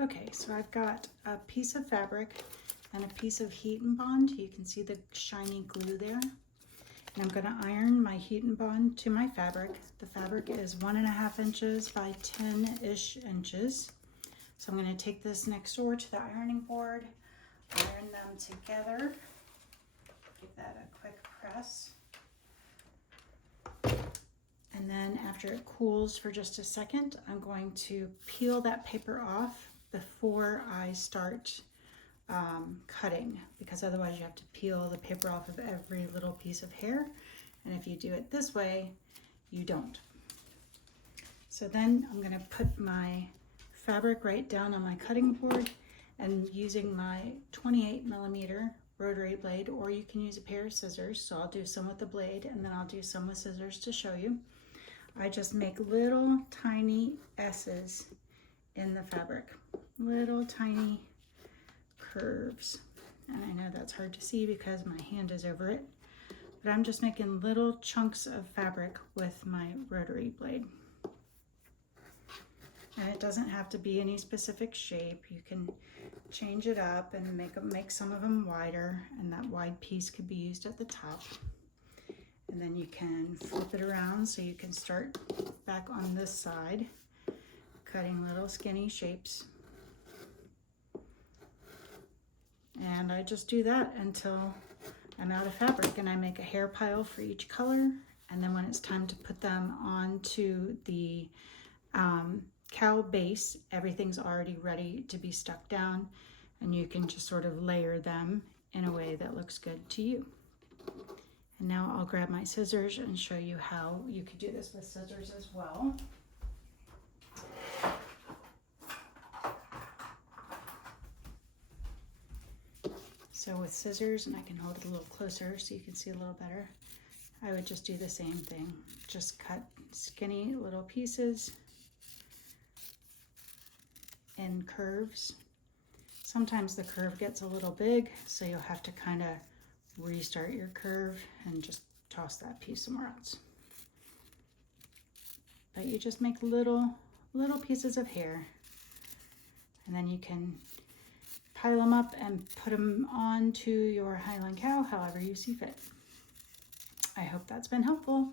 Okay, so I've got a piece of fabric and a piece of heat and bond. You can see the shiny glue there. And I'm going to iron my heat and bond to my fabric. The fabric is 1.5 inches by 10-ish inches. So I'm going to take this next door to the ironing board, iron them together, give that a quick press. And then after it cools for just a second, I'm going to peel that paper off before I start cutting, because otherwise you have to peel the paper off of every little piece of hair, and if you do it this way you don't. So then I'm going to put my fabric right down on my cutting board, and using my 28mm rotary blade, or you can use a pair of scissors, so I'll do some with the blade and then I'll do some with scissors to show you. I just make little tiny S's in the fabric, little tiny curves, and I know that's hard to see because my hand is over it, but I'm just making little chunks of fabric with my rotary blade. And it doesn't have to be any specific shape. You can change it up and make some of them wider, and that wide piece could be used at the top. And then you can flip it around so you can start back on this side, cutting little skinny shapes. And I just do that until I'm out of fabric, and I make a hair pile for each color. And then when it's time to put them onto the cow base, everything's already ready to be stuck down, and you can just sort of layer them in a way that looks good to you. And now I'll grab my scissors and show you how you could do this with scissors as well. So with scissors, and I can hold it a little closer so you can see a little better, I would just do the same thing. Just cut skinny little pieces in curves. Sometimes the curve gets a little big, so you'll have to kind of restart your curve and just toss that piece somewhere else. But you just make little pieces of hair, and then you can pile them up and put them onto your Highland Cow however you see fit. I hope that's been helpful.